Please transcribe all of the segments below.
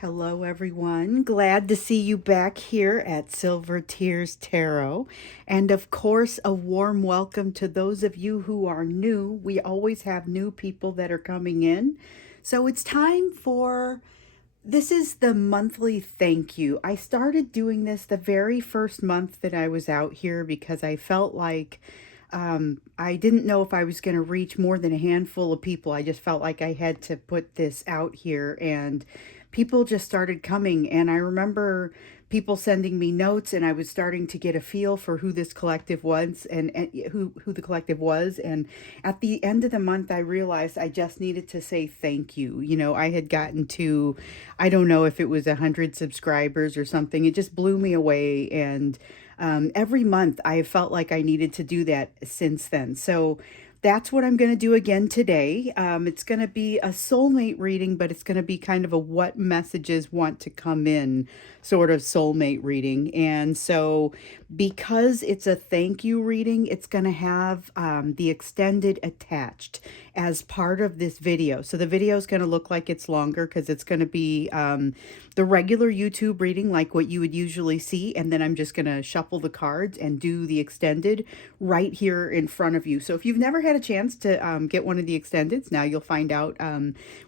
Hello, everyone. Glad to see you back here at Silver Tears Tarot. And of course, a warm welcome to those of you who are new. We always have new people that are coming in. So it's time for this is the monthly thank you. I started doing this the very first month that I was out here because I felt like I didn't know if I was going to reach more than a handful of people. I just felt like I had to put this out here, and people just started coming. And I remember people sending me notes, and I was starting to get a feel for who this collective was and who the collective was. And at the end of the month, I realized I just needed to say thank you. You know, I had gotten to, I don't know if it was 100 subscribers or something. It just blew me away. And every month I have felt like I needed to do that since then. So that's what I'm going to do again today. It's going to be a soulmate reading, but it's going to be kind of a what messages want to come in sort of soulmate reading. And so, because it's a thank you reading, it's going to have the extended attached as part of this video. So, the video is going to look like it's longer because it's going to be the regular YouTube reading, like what you would usually see. And then I'm just going to shuffle the cards and do the extended right here in front of you. So, if you've never had a chance to get one of the extendeds, now you'll find out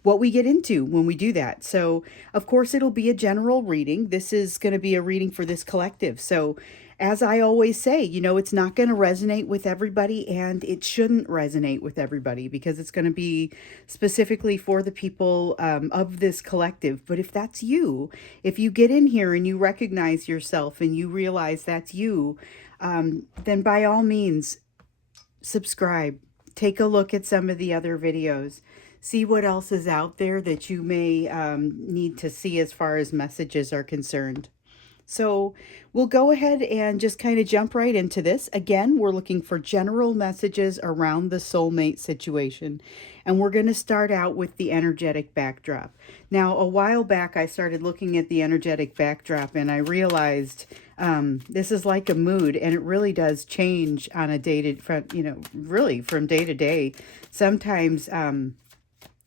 what we get into when we do that. So, of course, it'll be a general reading. This is going to be a reading for this collective. So, as I always say, you know, it's not going to resonate with everybody, and it shouldn't resonate with everybody because it's going to be specifically for the people of this collective. But if that's you, if you get in here and you recognize yourself and you realize that's you, then by all means, subscribe. Take a look at some of the other videos. See what else is out there that you may need to see as far as messages are concerned. So we'll go ahead and just kind of jump right into this. Again, we're looking for general messages around the soulmate situation. And we're going to start out with the energetic backdrop. Now, a while back, I started looking at the energetic backdrop and I realized this is like a mood, and it really does change on a day to, you know, really from day to day. Sometimes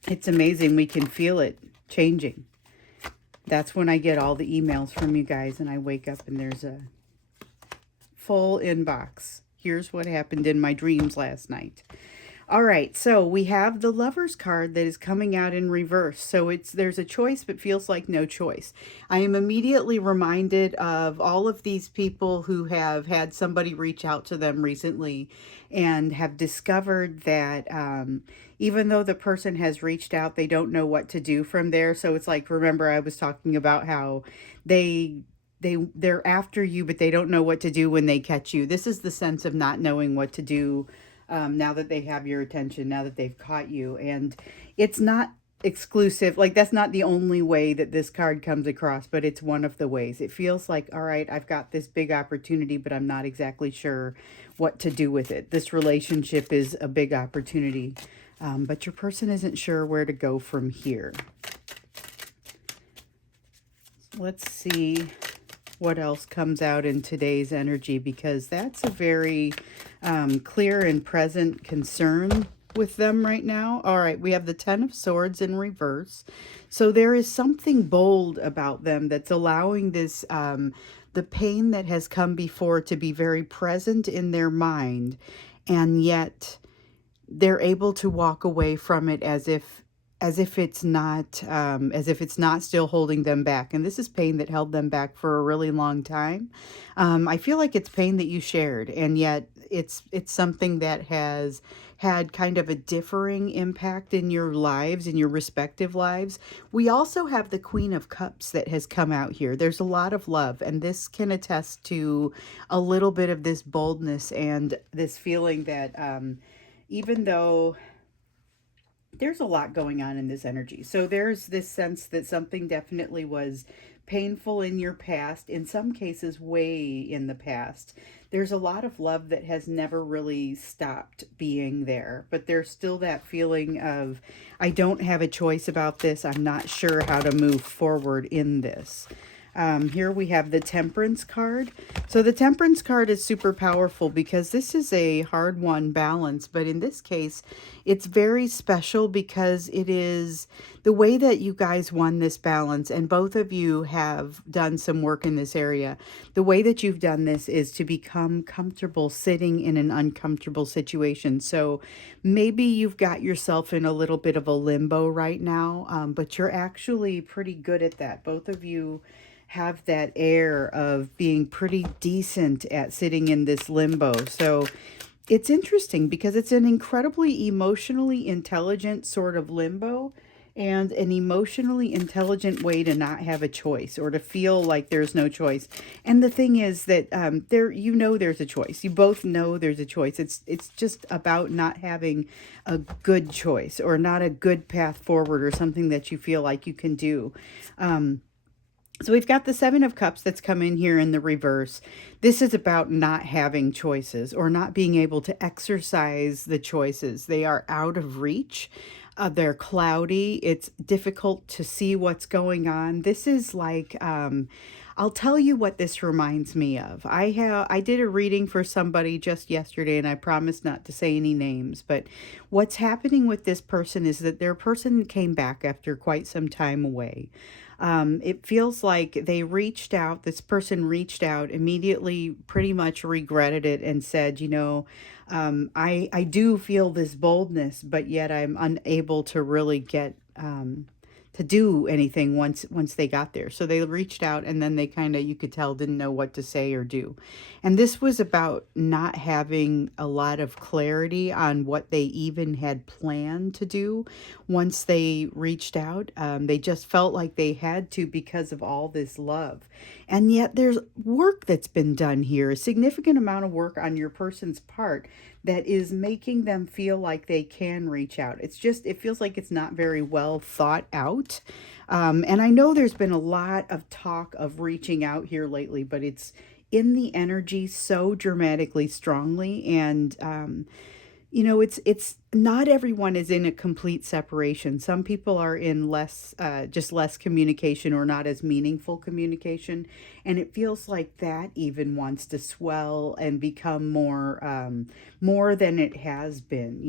it's amazing. We can feel it changing. That's when I get all the emails from you guys and I wake up and there's a full inbox. Here's what happened in my dreams last night. All right, so we have the Lover's card that is coming out in reverse. So there's a choice, but feels like no choice. I am immediately reminded of all of these people who have had somebody reach out to them recently and have discovered that even though the person has reached out, they don't know what to do from there. So it's like, remember I was talking about how they're after you, but they don't know what to do when they catch you. This is the sense of not knowing what to do now that they have your attention, now that they've caught you. And it's not exclusive. Like, that's not the only way that this card comes across, but it's one of the ways. It feels like, all right, I've got this big opportunity, but I'm not exactly sure what to do with it. This relationship is a big opportunity, but your person isn't sure where to go from here. Let's see what else comes out in today's energy, because that's a very clear and present concern with them right now. All right, we have the Ten of Swords in reverse. So there is something bold about them that's allowing this, the pain that has come before to be very present in their mind, and yet they're able to walk away from it as if it's not still holding them back. And this is pain that held them back for a really long time. I feel like it's pain that you shared, and yet it's something that has had kind of a differing impact in your lives, in your respective lives. We also have the Queen of Cups that has come out here. There's a lot of love, and this can attest to a little bit of this boldness and this feeling that even though there's a lot going on in this energy. So there's this sense that something definitely was painful in your past, in some cases way in the past. There's a lot of love that has never really stopped being there, but there's still that feeling of, I don't have a choice about this. I'm not sure how to move forward in this. Here we have the Temperance card. So the Temperance card is super powerful because this is a hard-won balance, but in this case, it's very special because it is the way that you guys won this balance, and both of you have done some work in this area. The way that you've done this is to become comfortable sitting in an uncomfortable situation. So maybe you've got yourself in a little bit of a limbo right now, but you're actually pretty good at that. Both of you have that air of being pretty decent at sitting in this limbo. So it's interesting because it's an incredibly emotionally intelligent sort of limbo and an emotionally intelligent way to not have a choice or to feel like there's no choice. And the thing is that there's a choice. You both know there's a choice. It's just about not having a good choice or not a good path forward or something that you feel like you can do. So we've got the Seven of Cups that's come in here in the reverse. This is about not having choices or not being able to exercise the choices. They are out of reach. They're cloudy. It's difficult to see what's going on. This is like, I'll tell you what this reminds me of. I did a reading for somebody just yesterday, and I promised not to say any names, but what's happening with this person is that their person came back after quite some time away. It feels like they reached out, this person reached out, immediately pretty much regretted it and said, I do feel this boldness, but yet I'm unable to really get to do anything once they got there. So they reached out and then they kind of, you could tell, didn't know what to say or do. And this was about not having a lot of clarity on what they even had planned to do once they reached out. They just felt like they had to because of all this love. And yet there's work that's been done here, a significant amount of work on your person's part that is making them feel like they can reach out. It feels like it's not very well thought out. And I know there's been a lot of talk of reaching out here lately, but it's in the energy so dramatically strongly. And it's not everyone is in a complete separation. Some people are in just less communication or not as meaningful communication, and it feels like that even wants to swell and become more than it has been.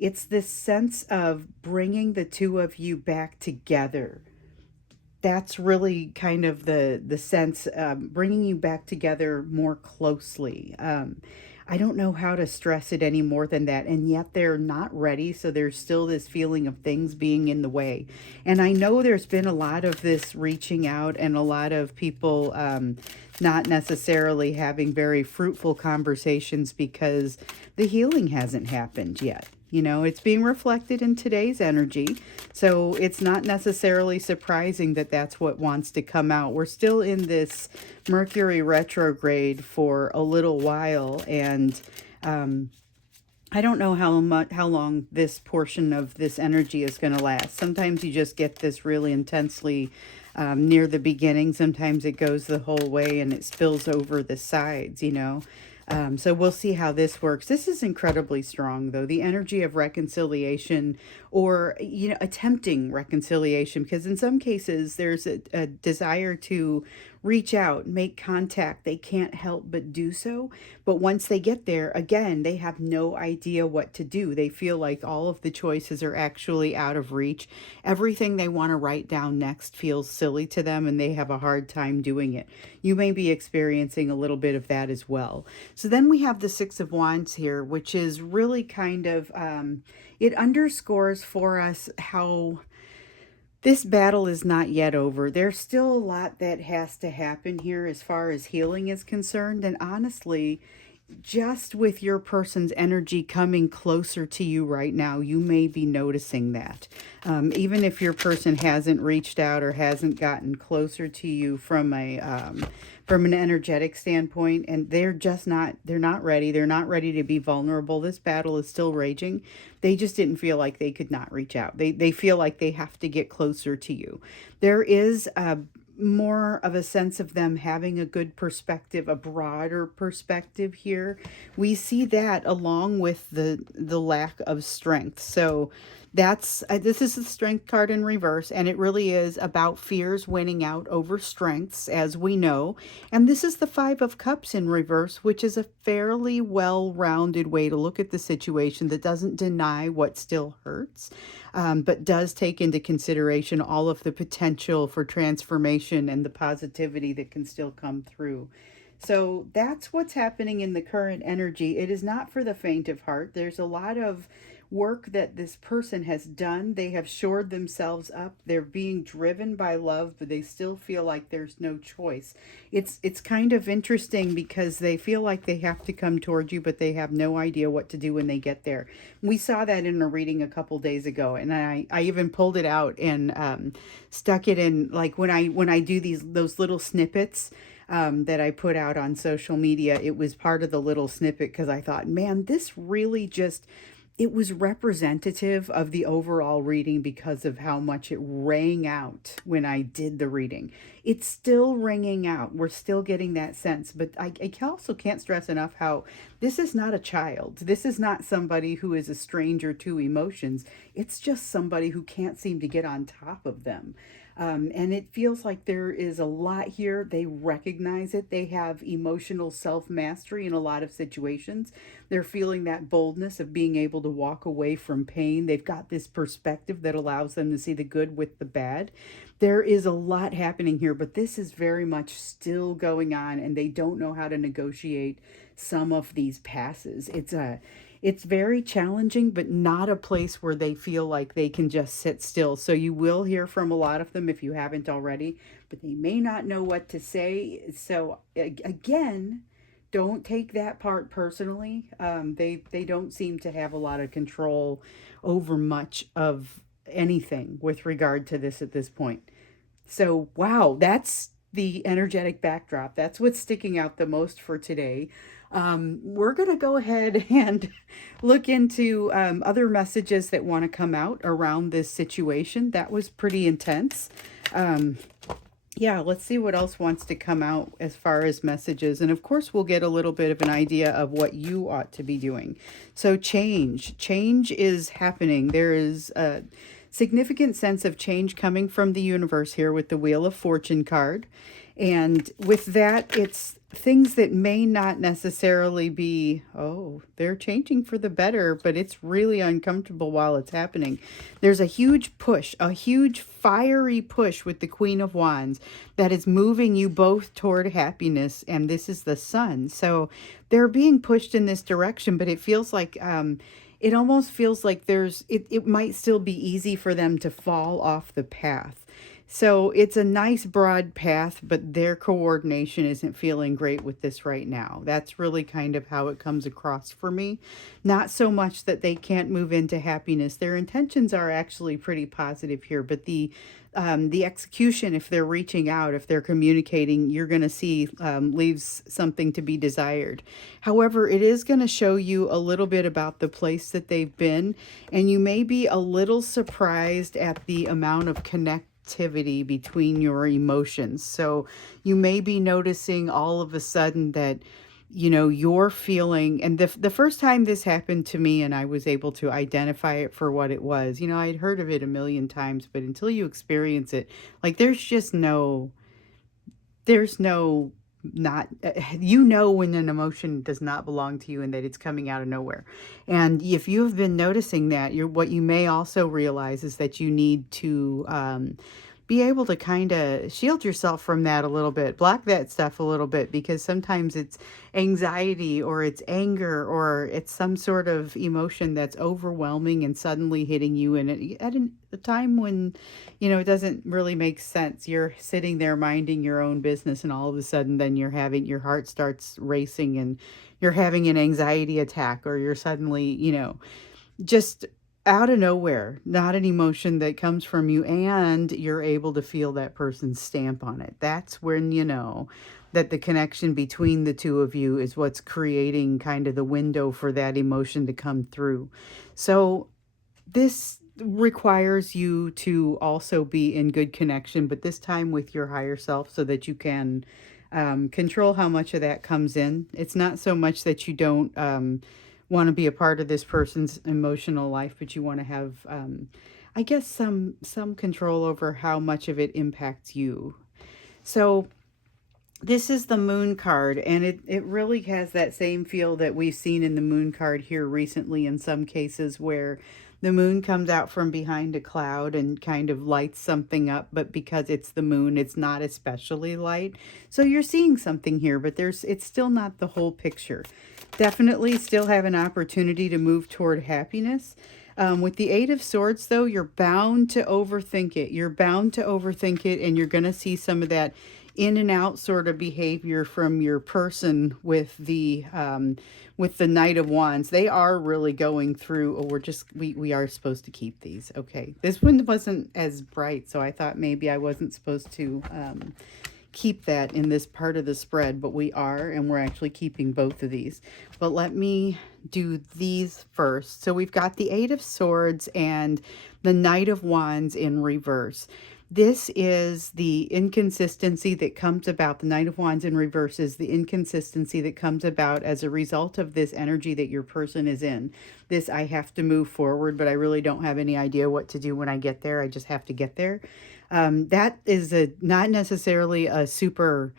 It's this sense of bringing the two of you back together. That's really kind of the sense, bringing you back together more closely. I don't know how to stress it any more than that, and yet they're not ready, so there's still this feeling of things being in the way. And I know there's been a lot of this reaching out and a lot of people not necessarily having very fruitful conversations because the healing hasn't happened yet. It's being reflected in today's energy. So it's not necessarily surprising that that's what wants to come out. We're still in this Mercury retrograde for a little while. And I don't know how long this portion of this energy is going to last. Sometimes you just get this really intensely near the beginning. Sometimes it goes the whole way and it spills over the sides. So we'll see how this works. This is incredibly strong, though. The energy of reconciliation or, attempting reconciliation, because in some cases there's a desire to reach out, make contact. They can't help but do so. But once they get there, again, they have no idea what to do. They feel like all of the choices are actually out of reach. Everything they want to write down next feels silly to them and they have a hard time doing it. You may be experiencing a little bit of that as well. So then we have the Six of Wands here, which is really kind of, it underscores for us how this battle is not yet over. There's still a lot that has to happen here as far as healing is concerned. And honestly, just with your person's energy coming closer to you right now, you may be noticing that. Even if your person hasn't reached out or hasn't gotten closer to you from an energetic standpoint, and they're not ready. They're not ready to be vulnerable. This battle is still raging. They just didn't feel like they could not reach out. They feel like they have to get closer to you. There is more of a sense of them having a good perspective, a broader perspective here. We see that along with the lack of strength. So that's this is the strength card in reverse, and it really is about fears winning out over strengths, as we know. And this is the 5 of Cups in reverse, which is a fairly well-rounded way to look at the situation that doesn't deny what still hurts, but does take into consideration all of the potential for transformation and the positivity that can still come through. So that's what's happening in the current energy. It is not for the faint of heart. There's a lot of work that this person has done. They have shored themselves up. They're being driven by love, but they still feel like there's no choice. It's kind of interesting because they feel like they have to come toward you, but they have no idea what to do when they get there. We saw that in a reading a couple days ago, and I even pulled it out and stuck it in, like when I do those little snippets that I put out on social media. It was part of the little snippet because I thought, man, this really just, it was representative of the overall reading because of how much it rang out when I did the reading. It's still ringing out. We're still getting that sense. But I also can't stress enough how this is not a child. This is not somebody who is a stranger to emotions. It's just somebody who can't seem to get on top of them. And it feels like there is a lot here. They recognize it. They have emotional self mastery in a lot of situations. They're feeling that boldness of being able to walk away from pain. They've got this perspective that allows them to see the good with the bad. There is a lot happening here, but this is very much still going on, and they don't know how to negotiate some of these passes. It's very challenging, but not a place where they feel like they can just sit still. So you will hear from a lot of them if you haven't already, but they may not know what to say. So again, don't take that part personally. They don't seem to have a lot of control over much of anything with regard to this at this point. So, wow, that's the energetic backdrop. That's what's sticking out the most for today. We're going to go ahead and look into other messages that want to come out around this situation. That was pretty intense. Um, yeah, let's see what else wants to come out as far as messages. And of course, we'll get a little bit of an idea of what you ought to be doing. So change is happening. There is a significant sense of change coming from the universe here with the Wheel of Fortune card. And with that, it's things that may not necessarily be, oh, they're changing for the better, but it's really uncomfortable while it's happening. There's a huge push, a huge fiery push with the Queen of Wands that is moving you both toward happiness, and this is the Sun. So they're being pushed in this direction, but it feels like it almost feels like it might still be easy for them to fall off the path. So it's a nice broad path, but their coordination isn't feeling great with this right now. That's really kind of how it comes across for me. Not so much that they can't move into happiness. Their intentions are actually pretty positive here, but the execution, if they're reaching out, if they're communicating, you're going to see leaves something to be desired. However, it is going to show you a little bit about the place that they've been, and you may be a little surprised at the amount of connectivity between your emotions. So you may be noticing all of a sudden that you're feeling, and the first time this happened to me and I was able to identify it for what it was, I'd heard of it a million times, but until you experience it, like there's no not when an emotion does not belong to you and that it's coming out of nowhere. And if you've been noticing that, what you may also realize is that you need to be able to kind of shield yourself from that a little bit, block that stuff a little bit, because sometimes it's anxiety or it's anger or it's some sort of emotion that's overwhelming and suddenly hitting you at a time when, it doesn't really make sense. You're sitting there minding your own business, and all of a sudden then your heart starts racing and you're having an anxiety attack, or you're suddenly, just out of nowhere, not an emotion that comes from you, and you're able to feel that person's stamp on it. That's when you know that the connection between the two of you is what's creating kind of the window for that emotion to come through. So this requires you to also be in good connection, but this time with your higher self so that you can control how much of that comes in. It's not so much that you don't want to be a part of this person's emotional life, but you want to have, I guess, some control over how much of it impacts you. So this is the moon card, and it really has that same feel that we've seen in the moon card here recently in some cases, where the moon comes out from behind a cloud and kind of lights something up, but because it's the moon, it's not especially light. So you're seeing something here, but it's still not the whole picture. Definitely still have an opportunity to move toward happiness. With the Eight of Swords, though, you're bound to overthink it. You're bound to overthink it, and you're going to see some of that in and out sort of behavior from your person with the Knight of Wands. They are really going through. Oh, we are supposed to keep these. Okay, this one wasn't as bright, so I thought maybe I wasn't supposed to keep that in this part of the spread, but we are, and we're actually keeping both of these. But let me do these first. So we've got the Eight of Swords and the Knight of Wands in reverse. This is the inconsistency that comes about. The Knight of Wands in reverse is the inconsistency that comes about as a result of this energy that your person is in. This, I have to move forward, but I really don't have any idea what to do when I get there. I just have to get there. That is not necessarily a super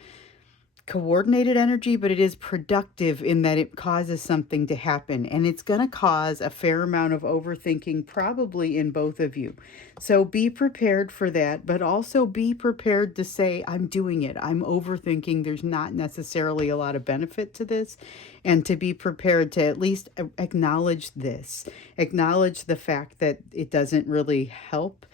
coordinated energy, but it is productive in that it causes something to happen, and it's going to cause a fair amount of overthinking probably in both of you. So be prepared for that, but also be prepared to say, I'm doing it. I'm overthinking. There's not necessarily a lot of benefit to this, and to be prepared to at least acknowledge this. Acknowledge the fact that it doesn't really help.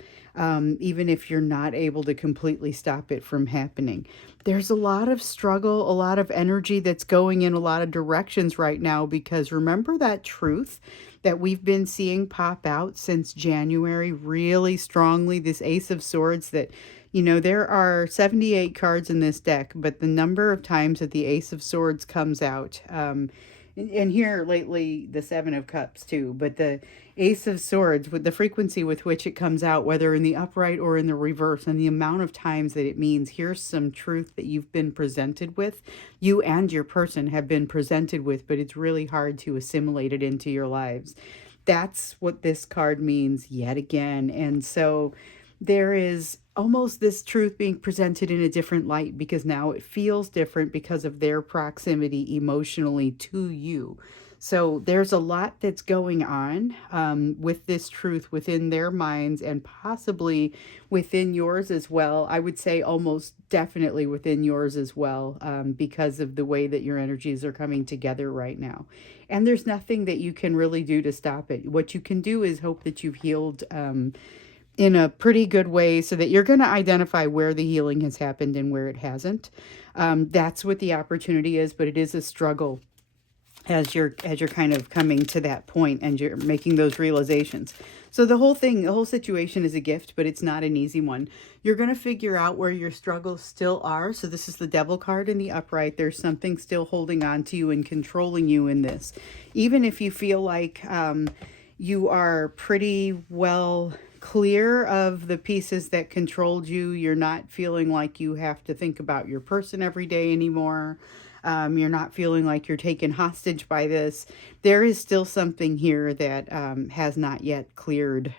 Even if you're not able to completely stop it from happening. There's a lot of struggle, a lot of energy that's going in a lot of directions right now, because remember that truth that we've been seeing pop out since January really strongly, this Ace of Swords, that, you know, there are 78 cards in this deck, but the number of times that the Ace of Swords comes out, and here lately the Seven of Cups too, but the Ace of Swords, with the frequency with which it comes out, whether in the upright or in the reverse, and the amount of times that it means here's some truth that you've been presented with, you and your person have been presented with, but it's really hard to assimilate it into your lives. That's what this card means yet again. And so there is almost this truth being presented in a different light, because now it feels different because of their proximity emotionally to you. So there's a lot that's going on with this truth within their minds, and possibly within yours as well. I would say almost definitely within yours as well, because of the way that your energies are coming together right now. And there's nothing that you can really do to stop it. What you can do is hope that you've healed in a pretty good way, so that you're going to identify where the healing has happened and where it hasn't. That's what the opportunity is, but it is a struggle as you're kind of coming to that point and you're making those realizations. So the whole situation is a gift, but it's not an easy one. You're going to figure out where your struggles still are. So this is the Devil card in the upright. There's something still holding on to you and controlling you in this. Even if you feel like you are pretty well clear of the pieces that controlled you, you're not feeling like you have to think about your person every day anymore. You're not feeling like you're taken hostage by this. There is still something here that has not yet cleared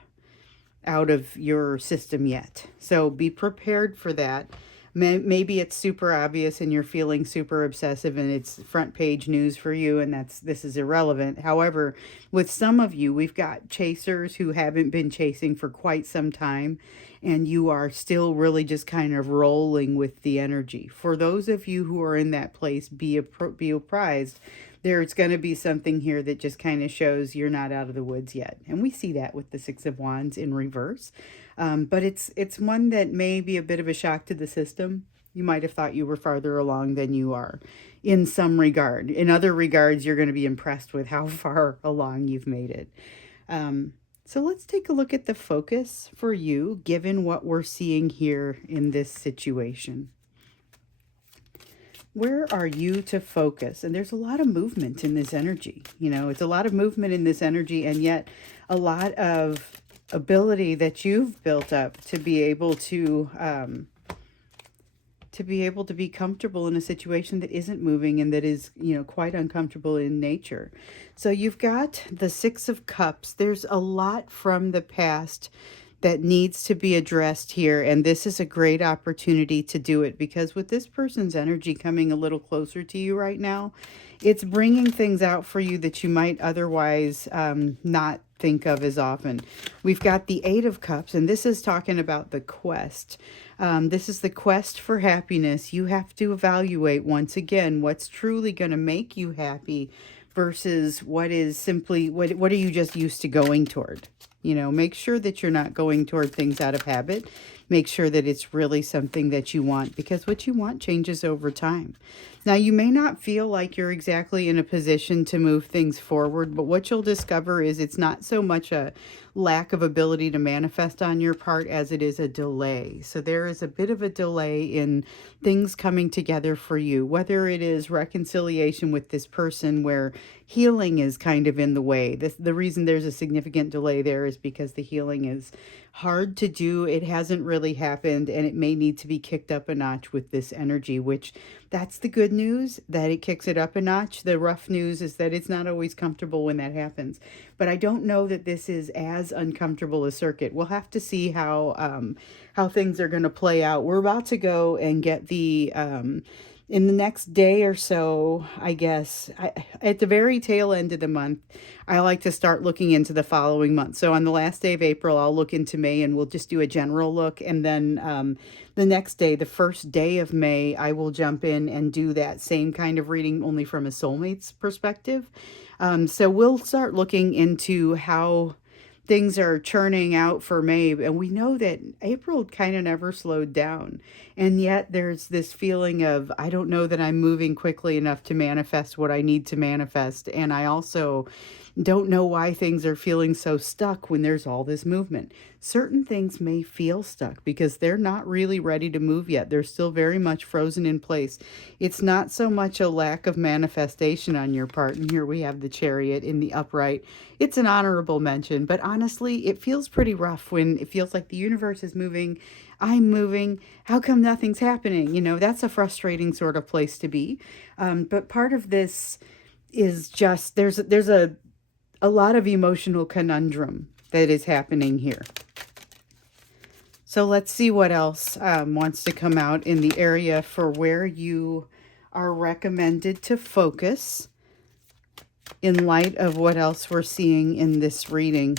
out of your system yet. So be prepared for that. Maybe it's super obvious and you're feeling super obsessive and it's front page news for you, and this is irrelevant. However, with some of you, we've got chasers who haven't been chasing for quite some time, and you are still really just kind of rolling with the energy. For those of you who are in that place, be apprised. There's going to be something here that just kind of shows you're not out of the woods yet. And we see that with the Six of Wands in reverse. But it's one that may be a bit of a shock to the system. You might have thought you were farther along than you are in some regard. In other regards, you're going to be impressed with how far along you've made it. So let's take a look at the focus for you, given what we're seeing here in this situation. Where are you to focus? And there's a lot of movement in this energy. You know, it's a lot of movement in this energy, and yet a lot of ability that you've built up to be able to be comfortable in a situation that isn't moving and that is, quite uncomfortable in nature. So you've got the Six of Cups. There's a lot from the past that needs to be addressed here, and this is a great opportunity to do it, because with this person's energy coming a little closer to you right now, it's bringing things out for you that you might otherwise not think of as often. We've got the Eight of Cups, and this is talking about the quest. This is the quest for happiness. You have to evaluate once again what's truly going to make you happy versus what is simply, what are you just used to going toward? Make sure that you're not going toward things out of habit. Make sure that it's really something that you want, because what you want changes over time. Now, you may not feel like you're exactly in a position to move things forward, but what you'll discover is it's not so much a lack of ability to manifest on your part as it is a delay. So there is a bit of a delay in things coming together for you, whether it is reconciliation with this person where healing is kind of in the way. The reason there's a significant delay there is because the healing is hard to do. It hasn't really happened, and it may need to be kicked up a notch with this energy, which that's the good news, that it kicks it up a notch. The rough news is that it's not always comfortable when that happens. But I don't know that this is as uncomfortable a circuit. We'll have to see how things are going to play out. We're about to go and get the in the next day or so, I guess, at the very tail end of the month, I like to start looking into the following month. So on the last day of April, I'll look into May, and we'll just do a general look. And then the next day, the first day of May, I will jump in and do that same kind of reading, only from a soulmates perspective. So we'll start looking into how things are churning out for May, and we know that April kind of never slowed down. And yet there's this feeling of, I don't know that I'm moving quickly enough to manifest what I need to manifest. And I also don't know why things are feeling so stuck when there's all this movement. Certain things may feel stuck because they're not really ready to move yet. They're still very much frozen in place. It's not so much a lack of manifestation on your part. And here we have the Chariot in the upright. It's an honorable mention, but honestly, it feels pretty rough when it feels like the universe is moving. I'm moving. How come nothing's happening? That's a frustrating sort of place to be. But part of this is just there's a lot of emotional conundrum that is happening here. So let's see what else wants to come out in the area for where you are recommended to focus in light of what else we're seeing in this reading.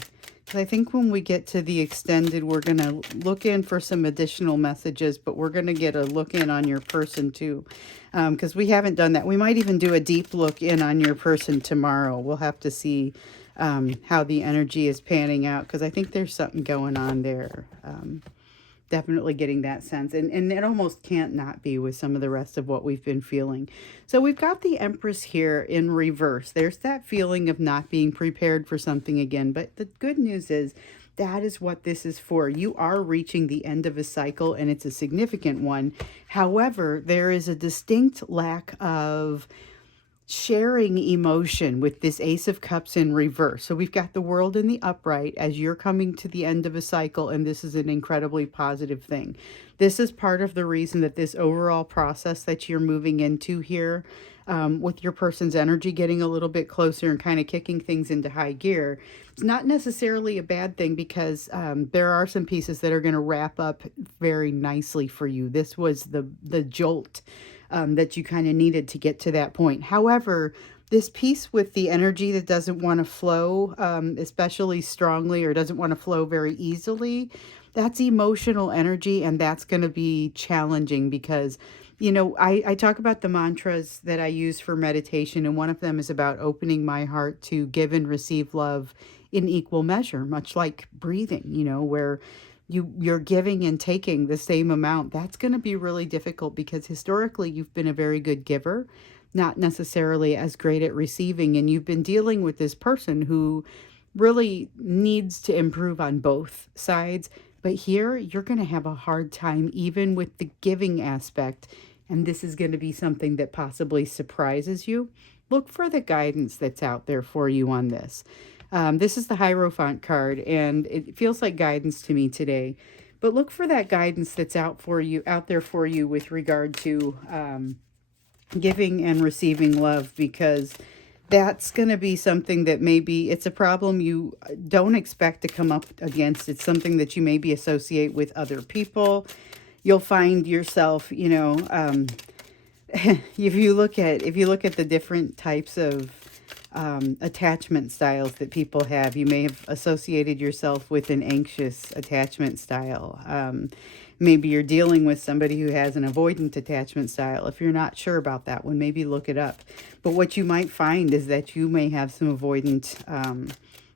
I think when we get to the extended, we're going to look in for some additional messages, but we're going to get a look in on your person too, because we haven't done that. We might even do a deep look in on your person tomorrow. We'll have to see how the energy is panning out, because I think there's something going on there. Definitely getting that sense. And it almost can't not be with some of the rest of what we've been feeling. So we've got the Empress here in reverse. There's that feeling of not being prepared for something again. But the good news is that is what this is for. You are reaching the end of a cycle, and it's a significant one. However, there is a distinct lack of sharing emotion with this Ace of Cups in reverse. So we've got the World in the upright as you're coming to the end of a cycle, and this is an incredibly positive thing. This is part of the reason that this overall process that you're moving into here, with your person's energy getting a little bit closer and kind of kicking things into high gear, it's not necessarily a bad thing, because there are some pieces that are going to wrap up very nicely for you. This was the jolt that you kind of needed to get to that point. However, this piece with the energy that doesn't want to flow especially strongly, or doesn't want to flow very easily, that's emotional energy, and that's going to be challenging because, I talk about the mantras that I use for meditation, and one of them is about opening my heart to give and receive love in equal measure, much like breathing, where you're giving and taking the same amount. That's going to be really difficult because historically you've been a very good giver, not necessarily as great at receiving. And you've been dealing with this person who really needs to improve on both sides. But here you're going to have a hard time even with the giving aspect. And this is going to be something that possibly surprises you. Look for the guidance that's out there for you on this. This is the Hierophant card, and it feels like guidance to me today. But look for that guidance that's out there for you with regard to giving and receiving love, because that's going to be something that maybe it's a problem you don't expect to come up against. It's something that you maybe associate with other people. You'll find yourself, if you look at the different types of attachment styles that people have, you may have associated yourself with an anxious attachment style. Maybe you're dealing with somebody who has an avoidant attachment style. If you're not sure about that one, maybe look it up. But what you might find is that you may have some avoidant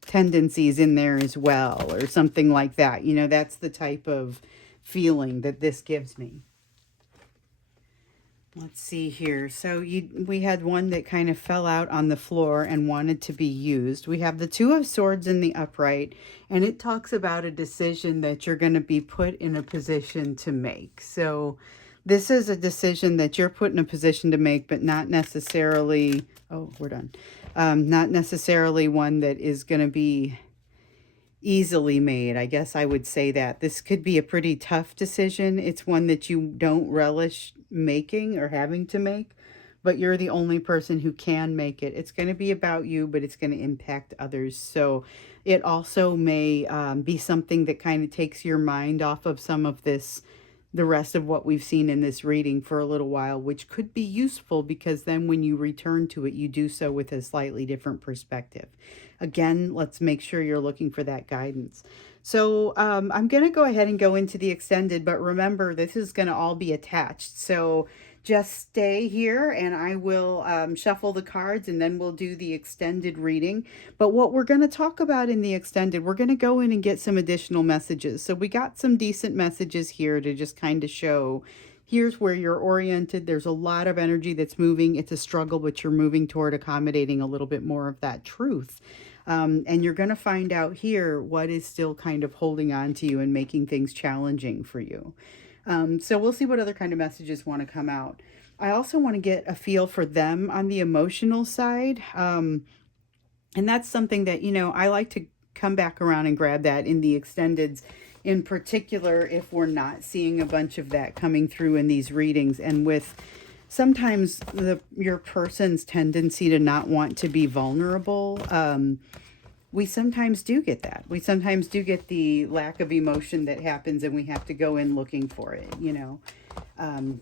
tendencies in there as well, or something like that. That's the type of feeling that this gives me. Let's see here. So we had one that kind of fell out on the floor and wanted to be used. We have the Two of Swords in the upright, and it talks about a decision that you're going to be put in a position to make. So this is a decision that you're put in a position to make, but not necessarily, oh, we're done. Not necessarily one that is going to be easily made. I guess I would say that this could be a pretty tough decision. It's one that you don't relish making or having to make, but you're the only person who can make it. It's going to be about you, but it's going to impact others. So it also may be something that kind of takes your mind off of some of the rest of what we've seen in this reading for a little while, which could be useful, because then when you return to it, you do so with a slightly different perspective. Again, let's make sure you're looking for that guidance. So I'm going to go ahead and go into the extended, but remember, this is going to all be attached. So just stay here and I will shuffle the cards, and then we'll do the extended reading. But what we're going to talk about in the extended, we're going to go in and get some additional messages. So we got some decent messages here to just kind of show, here's where you're oriented. There's a lot of energy that's moving. It's a struggle, but you're moving toward accommodating a little bit more of that truth. And you're going to find out here what is still kind of holding on to you and making things challenging for you. So we'll see what other kind of messages want to come out. I also want to get a feel for them on the emotional side. And that's something that, I like to come back around and grab that in the extendeds, in particular if we're not seeing a bunch of that coming through in these readings. And with sometimes your person's tendency to not want to be vulnerable, we sometimes do get that. We sometimes do get the lack of emotion that happens, and we have to go in looking for it.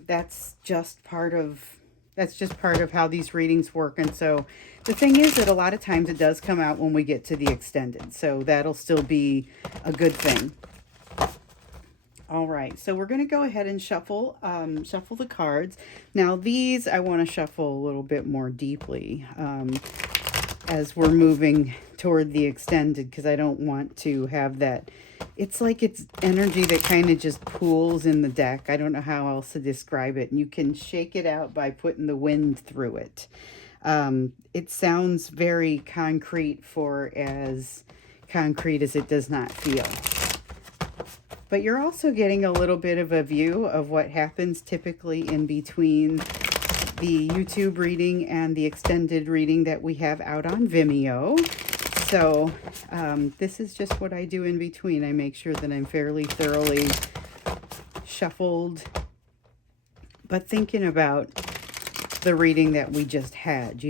That's just part of how these readings work. And so the thing is that a lot of times it does come out when we get to the extended, so that'll still be a good thing. All right, so we're going to go ahead and shuffle the cards. Now these I want to shuffle a little bit more deeply as we're moving toward the extended, because I don't want to have that. It's like it's energy that kind of just pools in the deck. I don't know how else to describe it. And you can shake it out by putting the wind through it. It sounds very concrete, for as concrete as it does not feel. But you're also getting a little bit of a view of what happens typically in between the YouTube reading and the extended reading that we have out on Vimeo. So this is just what I do in between. I make sure that I'm fairly thoroughly shuffled, but thinking about the reading that we just had,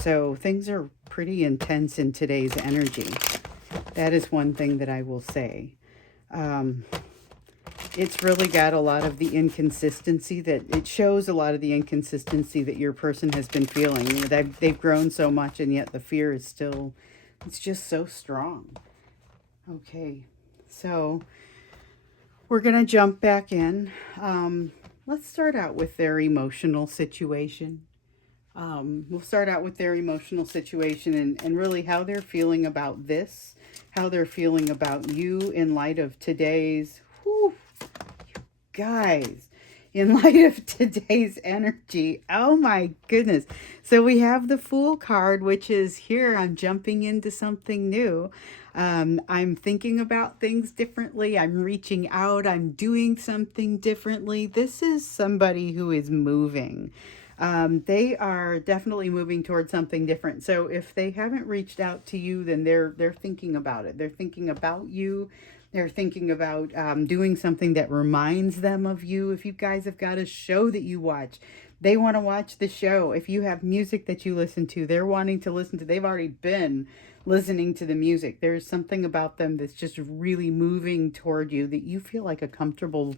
So things are pretty intense in today's energy. That is one thing that I will say. It's really got a lot of the inconsistency it shows a lot of the inconsistency that your person has been feeling. They've grown so much, and yet the fear is still, it's just so strong. Okay, so we're going to jump back in. Let's start out with their emotional situation. We'll start out with their emotional situation and really how they're feeling about this, how they're feeling about you in light of today's, guys, in light of today's energy. Oh my goodness. So we have the Fool card, which is here. I'm jumping into something new. I'm thinking about things differently. I'm reaching out. I'm doing something differently. This is somebody who is moving. They are definitely moving towards something different. So if they haven't reached out to you, then they're thinking about it. They're thinking about you. They're thinking about doing something that reminds them of you. If you guys have got a show that you watch, they want to watch the show. If you have music that you listen to, they're wanting to listen to. They've already been listening to the music. There's something about them that's just really moving toward you that you feel like a comfortable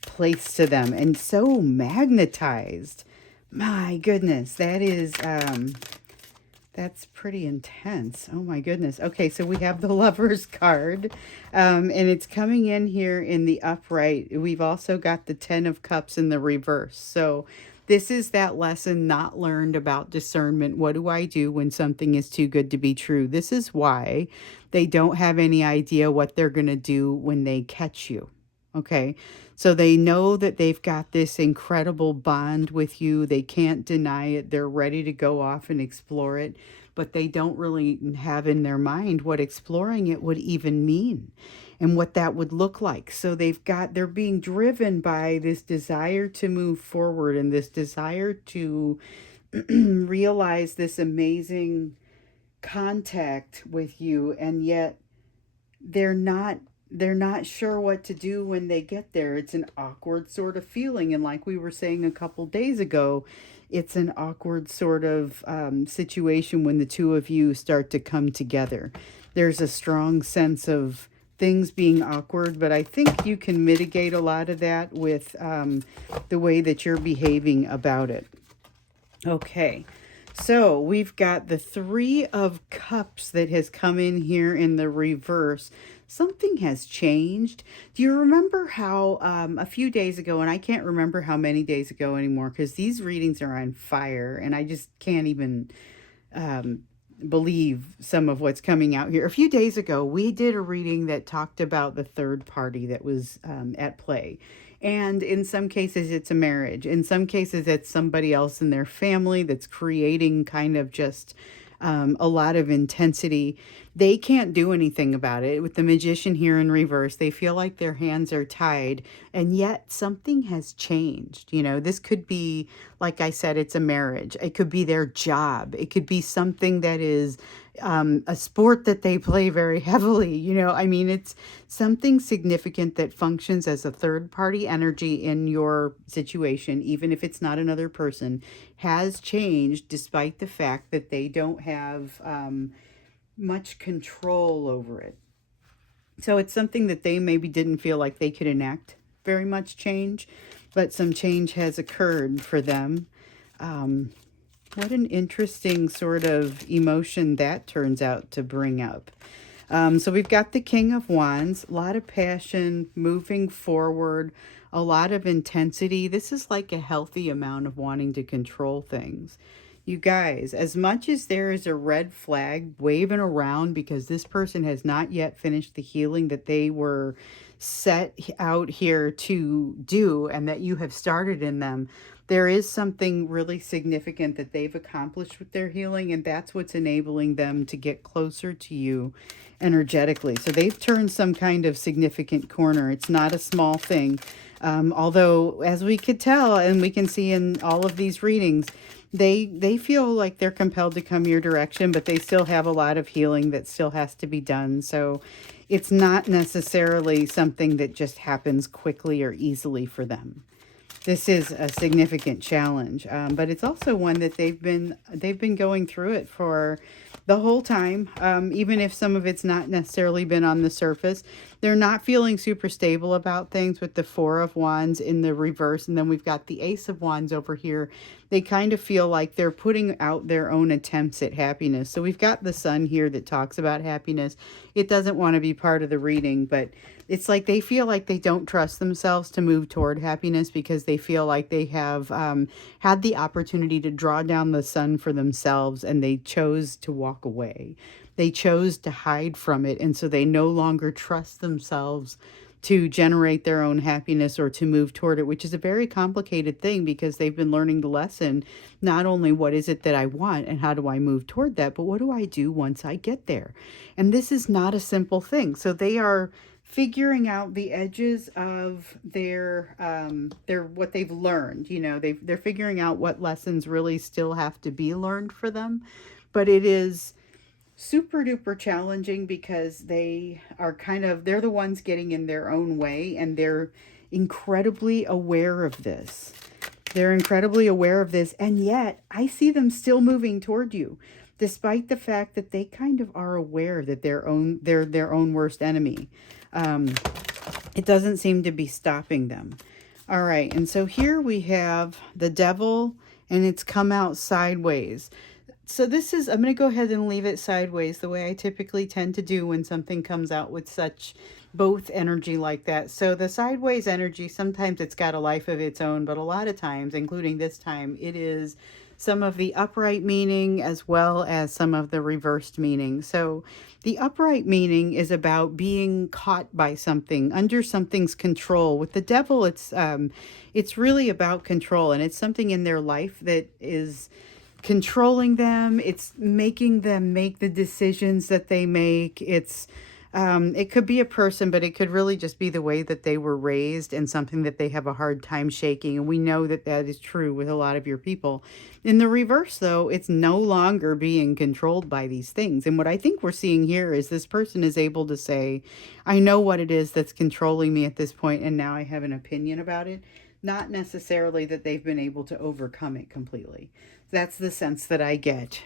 place to them and so magnetized. My goodness, that's pretty intense. Oh my goodness. Okay, so we have the Lover's card, and it's coming in here in the upright. We've also got the Ten of Cups in the reverse. So this is that lesson not learned about discernment. What do I do when something is too good to be true? This is why they don't have any idea what they're going to do when they catch you. Okay. So they know that they've got this incredible bond with you. They can't deny it. They're ready to go off and explore it, but they don't really have in their mind what exploring it would even mean and what that would look like. So they're being driven by this desire to move forward and this desire to realize this amazing contact with you, and yet they're not they're not sure what to do when they get there. It's an awkward sort of feeling, and like we were saying a couple days ago, it's an awkward sort of situation when the two of you start to come together. There's a strong sense of things being awkward, but I think you can mitigate a lot of that with the way that you're behaving about it. Okay, so we've got the Three of Cups that has come in here in the reverse. Something has changed. Do you remember how a few days ago, and I can't remember how many days ago anymore because these readings are on fire and I just can't even um, believe some of what's coming out here. A few days ago, we did a reading that talked about the third party that was at play. And in some cases, it's a marriage. In some cases, it's somebody else in their family that's creating kind of just a lot of intensity. They can't do anything about it. With the Magician here in reverse, they feel like their hands are tied, and yet something has changed. You know, this could be, like I said, it's a marriage. It could be their job. It could be something that is a sport that they play very heavily. You know, I mean, it's something significant that functions as a third party energy in your situation, even if it's not another person, has changed despite the fact that they don't have much control over it. So it's something that they maybe didn't feel like they could enact very much change, but some change has occurred for them. What an interesting sort of emotion that turns out to bring up. So we've got the King of Wands, a lot of passion, moving forward, a lot of intensity. This is like a healthy amount of wanting to control things. You guys, as much as there is a red flag waving around because this person has not yet finished the healing that they were set out here to do and that you have started in them, there is something really significant that they've accomplished with their healing, and that's what's enabling them to get closer to you energetically. So they've turned some kind of significant corner. It's not a small thing. Although, as we could tell, and we can see in all of these readings, they feel like they're compelled to come your direction, but they still have a lot of healing that still has to be done. So it's not necessarily something that just happens quickly or easily for them. This is a significant challenge, but it's also one that they've been going through it for the whole time. Even if some of it's not necessarily been on the surface, they're not feeling super stable about things with the Four of Wands in the reverse, and then we've got the Ace of Wands over here. They kind of feel like they're putting out their own attempts at happiness. So we've got the Sun here that talks about happiness. It doesn't want to be part of the reading, but it's like they feel like they don't trust themselves to move toward happiness because they feel like they have had the opportunity to draw down the sun for themselves and they chose to walk away. They chose to hide from it, and so they no longer trust themselves to generate their own happiness or to move toward it, which is a very complicated thing because they've been learning the lesson, not only what is it that I want and how do I move toward that, but what do I do once I get there? And this is not a simple thing. So they are figuring out the edges of their what they've learned. You know, they're figuring out what lessons really still have to be learned for them. But it is super duper challenging because they're the ones getting in their own way, and they're incredibly aware of this. They're incredibly aware of this, and yet I see them still moving toward you, despite the fact that they kind of are aware that they're their own worst enemy. Um, it doesn't seem to be stopping them. All right, and so here we have the devil, and it's come out sideways. So I'm going to go ahead and leave it sideways the way I typically tend to do when something comes out with such both energy like that. So the sideways energy, sometimes it's got a life of its own, but a lot of times, including this time, it is some of the upright meaning as well as some of the reversed meaning. So the upright meaning is about being caught by something, under something's control. With the devil, it's really about control, and it's something in their life that is controlling them. It's making them make the decisions that they make. It could be a person, but it could really just be the way that they were raised and something that they have a hard time shaking. And we know that that is true with a lot of your people. In the reverse, though, it's no longer being controlled by these things. And what I think we're seeing here is this person is able to say, I know what it is that's controlling me at this point, and now I have an opinion about it. Not necessarily that they've been able to overcome it completely. That's the sense that I get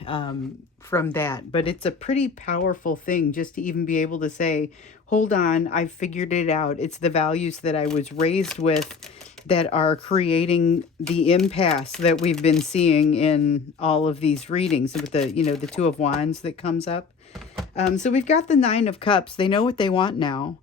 from that. But it's a pretty powerful thing just to even be able to say, hold on, I've figured it out. It's the values that I was raised with that are creating the impasse that we've been seeing in all of these readings with the Two of Wands that comes up. So we've got the Nine of Cups. They know what they want now.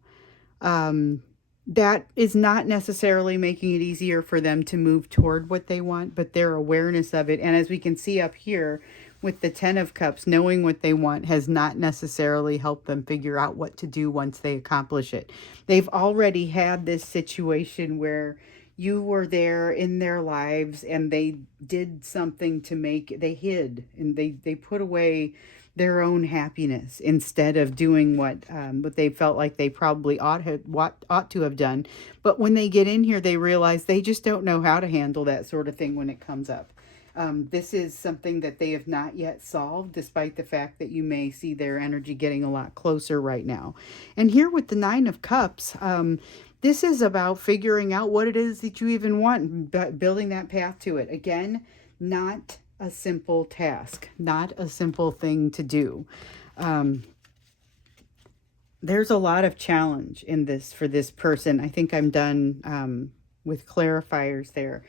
That is not necessarily making it easier for them to move toward what they want, but their awareness of it. And as we can see up here with the Ten of Cups, knowing what they want has not necessarily helped them figure out what to do once they accomplish it. They've already had this situation where you were there in their lives and they did something they hid and they put away their own happiness instead of doing what they felt like they probably ought to have done. But when they get in here, they realize they just don't know how to handle that sort of thing when it comes up. This is something that they have not yet solved, despite the fact that you may see their energy getting a lot closer right now. And here with the Nine of Cups, this is about figuring out what it is that you even want, building that path to it. Again, not a simple task, not a simple thing to do. There's a lot of challenge in this for this person. I think I'm done with clarifiers there.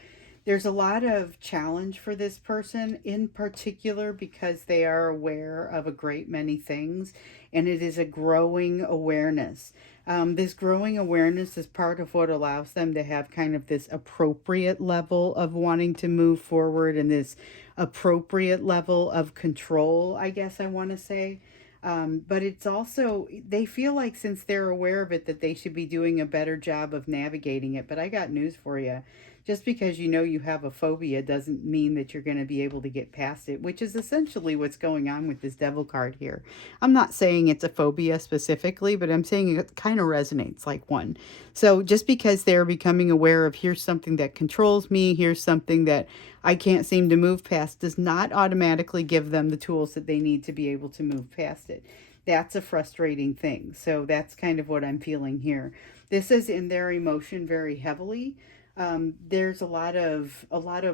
There's a lot of challenge for this person in particular because they are aware of a great many things, and it is a growing awareness. This growing awareness is part of what allows them to have kind of this appropriate level of wanting to move forward and this appropriate level of control, I guess I want to say. But it's also, they feel like since they're aware of it, that they should be doing a better job of navigating it. But I got news for you. Just because you know you have a phobia doesn't mean that you're going to be able to get past it, which is essentially what's going on with this devil card here. I'm not saying it's a phobia specifically, but I'm saying it kind of resonates like one. So just because they're becoming aware of here's something that controls me, here's something that I can't seem to move past, does not automatically give them the tools that they need to be able to move past it. That's a frustrating thing. So that's kind of what I'm feeling here. This is in their emotion very heavily. There's a lot of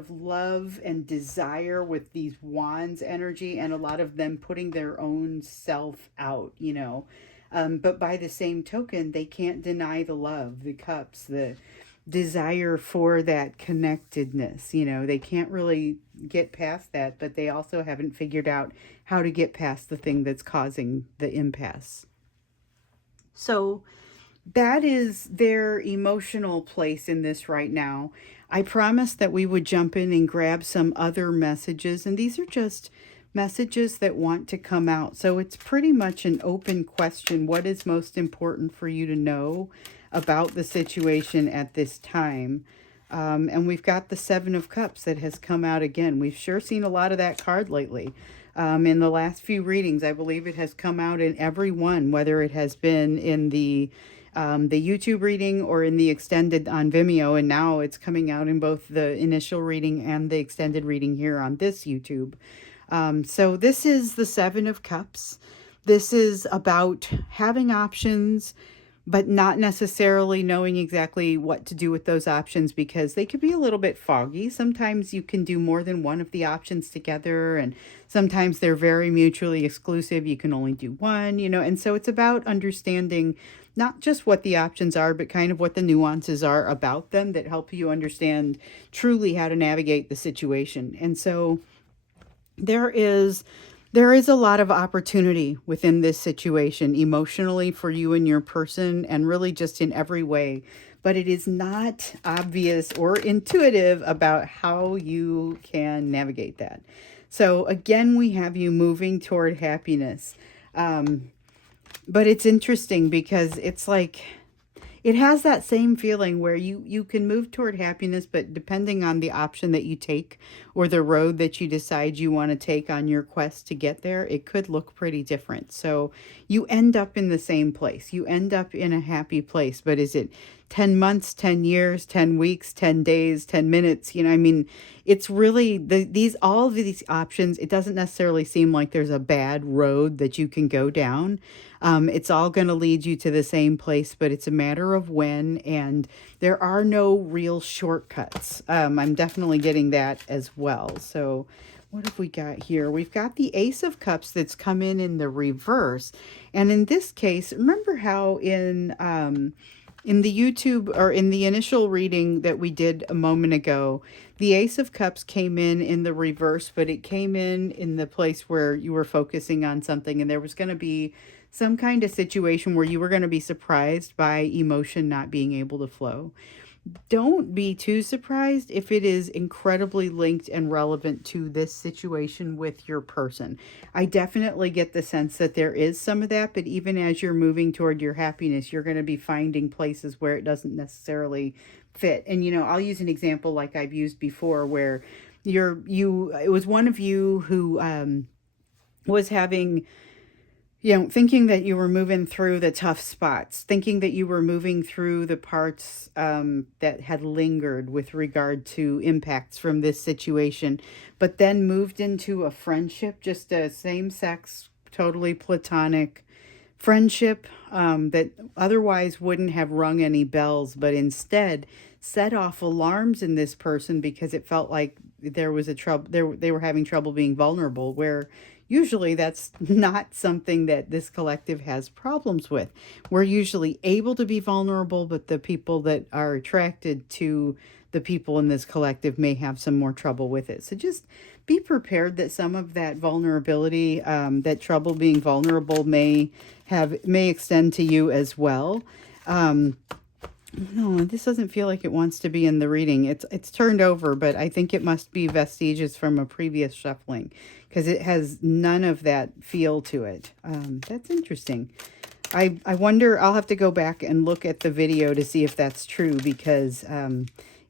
love and desire with these wands energy, and a lot of them putting their own self out, but by the same token, they can't deny the love, the cups, the desire for that connectedness. They can't really get past that, but they also haven't figured out how to get past the thing that's causing the impasse. So that is their emotional place in this right now. I promised that we would jump in and grab some other messages, and these are just messages that want to come out. So it's pretty much an open question. What is most important for you to know about the situation at this time? And we've got the Seven of Cups that has come out again. We've sure seen a lot of that card lately. In the last few readings, I believe it has come out in every one, whether it has been in the the YouTube reading or in the extended on Vimeo, and now it's coming out in both the initial reading and the extended reading here on this YouTube. So this is the Seven of Cups. This is about having options, but not necessarily knowing exactly what to do with those options because they could be a little bit foggy. Sometimes you can do more than one of the options together, and sometimes they're very mutually exclusive. You can only do one, and so it's about understanding not just what the options are, but kind of what the nuances are about them that help you understand truly how to navigate the situation. And so there is a lot of opportunity within this situation emotionally for you and your person, and really just in every way, but it is not obvious or intuitive about how you can navigate that. So again, we have you moving toward happiness. But it's interesting because it's like it has that same feeling where you can move toward happiness, but depending on the option that you take or the road that you decide you want to take on your quest to get there, it could look pretty different. So you end up in the same place. You end up in a happy place, but is it 10 months, 10 years, 10 weeks, 10 days, 10 minutes? I mean, it's really all of these options. It doesn't necessarily seem like there's a bad road that you can go down. It's all going to lead you to the same place, but it's a matter of when, and there are no real shortcuts. I'm definitely getting that as well. So what have we got here? We've got the Ace of Cups that's come in the reverse. And in this case, remember how in the YouTube or in the initial reading that we did a moment ago, the Ace of Cups came in the reverse, but it came in the place where you were focusing on something, and there was going to be some kind of situation where you were going to be surprised by emotion not being able to flow. Don't be too surprised if it is incredibly linked and relevant to this situation with your person. I definitely get the sense that there is some of that, but even as you're moving toward your happiness, you're going to be finding places where it doesn't necessarily fit. And I'll use an example like I've used before where it was one of you who was having thinking that you were moving through the tough spots, thinking that you were moving through the parts that had lingered with regard to impacts from this situation, but then moved into a friendship, just a same sex, totally platonic friendship that otherwise wouldn't have rung any bells, but instead set off alarms in this person because it felt like there was they were having trouble being vulnerable, where usually that's not something that this collective has problems with. We're usually able to be vulnerable, but the people that are attracted to the people in this collective may have some more trouble with it. So just be prepared that some of that vulnerability, that trouble being vulnerable may extend to you as well. No, this doesn't feel like it wants to be in the reading. It's turned over, but I think it must be vestiges from a previous shuffling because it has none of that feel to it. That's interesting. I wonder, I'll have to go back and look at the video to see if that's true because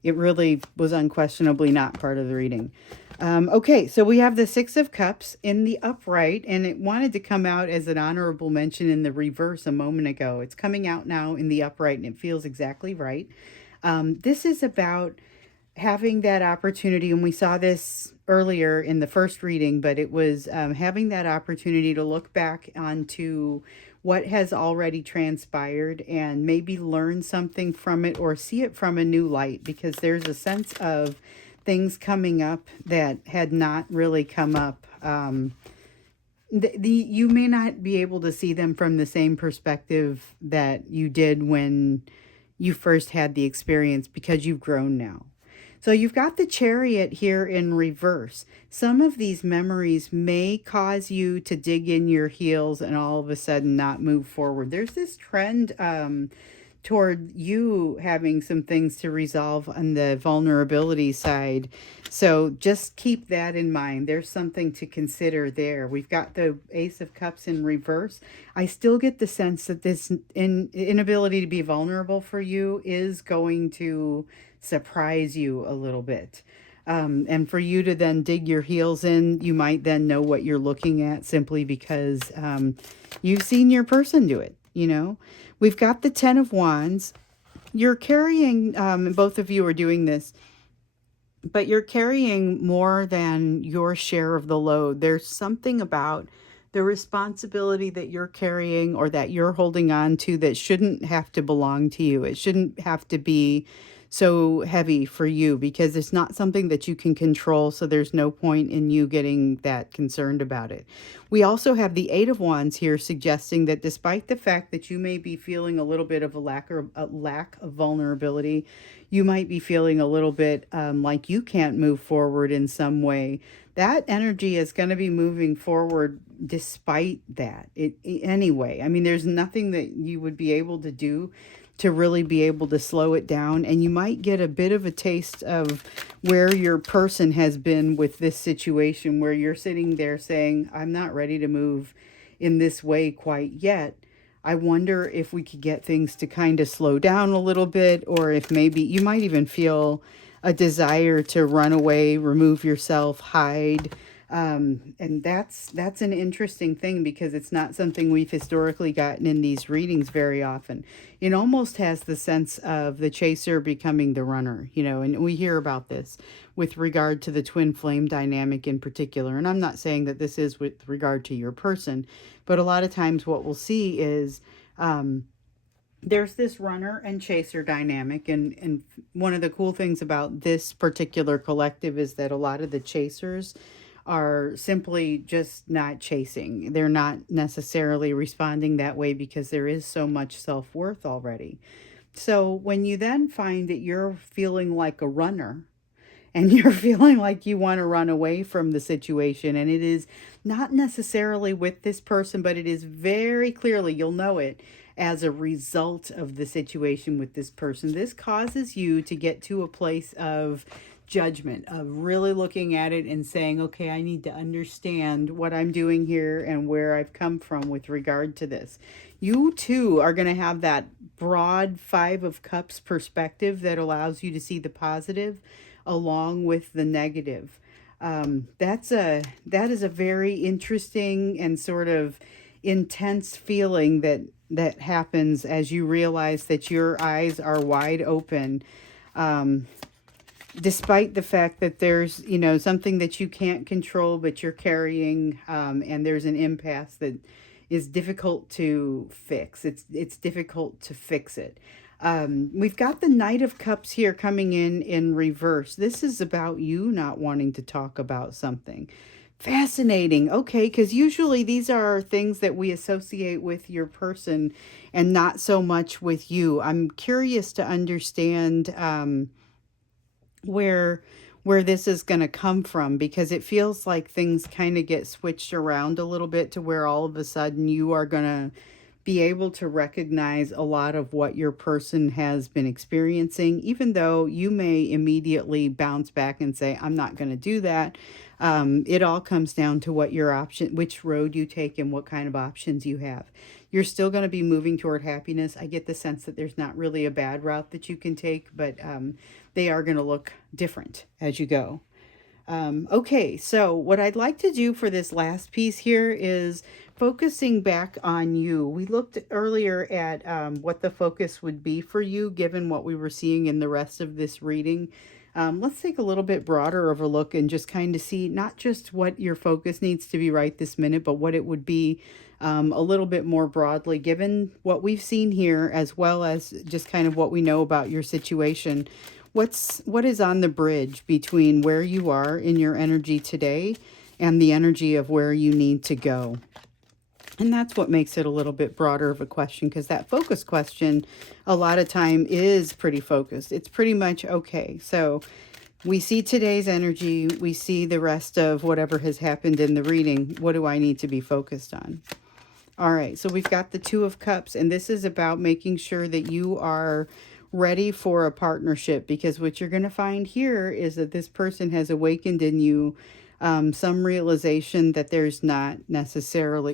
it really was unquestionably not part of the reading. Okay, so we have the Six of Cups in the upright, and it wanted to come out as an honorable mention in the reverse a moment ago. It's coming out now in the upright, and it feels exactly right. This is about having that opportunity, and we saw this earlier in the first reading, but it was having that opportunity to look back onto what has already transpired and maybe learn something from it or see it from a new light, because there's a sense of things coming up that had not really come up. You may not be able to see them from the same perspective that you did when you first had the experience because you've grown now. So you've got the Chariot here in reverse. Some of these memories may cause you to dig in your heels and all of a sudden not move forward. There's this trend toward you having some things to resolve on the vulnerability side. So just keep that in mind. There's something to consider there. We've got the Ace of Cups in reverse. I still get the sense that this inability to be vulnerable for you is going to surprise you a little bit. And for you to then dig your heels in, you might then know what you're looking at simply because you've seen your person do it. you know? We've got the Ten of Wands. You're carrying, and both of you are doing this, but you're carrying more than your share of the load. There's something about the responsibility that you're carrying or that you're holding on to that shouldn't have to belong to you. It shouldn't have to be so heavy for you because it's not something that you can control. So there's no point in you getting that concerned about it. We also have the Eight of Wands here suggesting that despite the fact that you may be feeling a little bit of a lack of vulnerability, you might be feeling a little bit like you can't move forward in some way. That energy is going to be moving forward despite that. Anyway, I mean, there's nothing that you would be able to do to really be able to slow it down. And you might get a bit of a taste of where your person has been with this situation, where you're sitting there saying, I'm not ready to move in this way quite yet. I wonder if we could get things to kind of slow down a little bit, or if maybe you might even feel a desire to run away, remove yourself, hide. And that's an interesting thing because it's not something we've historically gotten in these readings very often. It almost has the sense of the chaser becoming the runner, you know, and we hear about this with regard to the twin flame dynamic in particular. And I'm not saying that this is with regard to your person, but a lot of times what we'll see is there's this runner and chaser dynamic. And one of the cool things about this particular collective is that a lot of the chasers are simply just not chasing. They're not necessarily responding that way because there is so much self-worth already. So when you then find that you're feeling like a runner, and you're feeling like you want to run away from the situation, and it is not necessarily with this person, but it is very clearly, you'll know it as a result of the situation with this person. This causes you to get to a place of judgment, of really looking at it and saying, okay, I need to understand what I'm doing here and where I've come from with regard to this. You too are going to have that broad Five of Cups perspective that allows you to see the positive along with the negative. That is a very interesting and sort of intense feeling that happens as you realize that your eyes are wide open, despite the fact that there's, you know, something that you can't control, but you're carrying, and there's an impasse that is difficult to fix. It's difficult to fix it. We've got the Knight of Cups here coming in reverse. This is about you not wanting to talk about something. Fascinating. Okay, because usually these are things that we associate with your person and not so much with you. I'm curious to understand where this is going to come from, because it feels like things kind of get switched around a little bit to where all of a sudden you are going to be able to recognize a lot of what your person has been experiencing, even though you may immediately bounce back and say, I'm not going to do that. It all comes down to what your option, which road you take and what kind of options you have. You're still going to be moving toward happiness. I get the sense that there's not really a bad route that you can take, but they are going to look different as you go. Okay, so what I'd like to do for this last piece here is focusing back on you. We looked earlier at what the focus would be for you, given what we were seeing in the rest of this reading. Let's take a little bit broader of a look and just kind of see not just what your focus needs to be right this minute, but what it would be a little bit more broadly, given what we've seen here, as well as just kind of what we know about your situation. What is on the bridge between where you are in your energy today and the energy of where you need to go? And that's what makes it a little bit broader of a question, because that focus question a lot of time is pretty focused. It's pretty much, okay, so we see today's energy, we see the rest of whatever has happened in the reading. What do I need to be focused on? All right, so we've got the Two of Cups, and this is about making sure that you are ready for a partnership, because what you're going to find here is that this person has awakened in you some realization that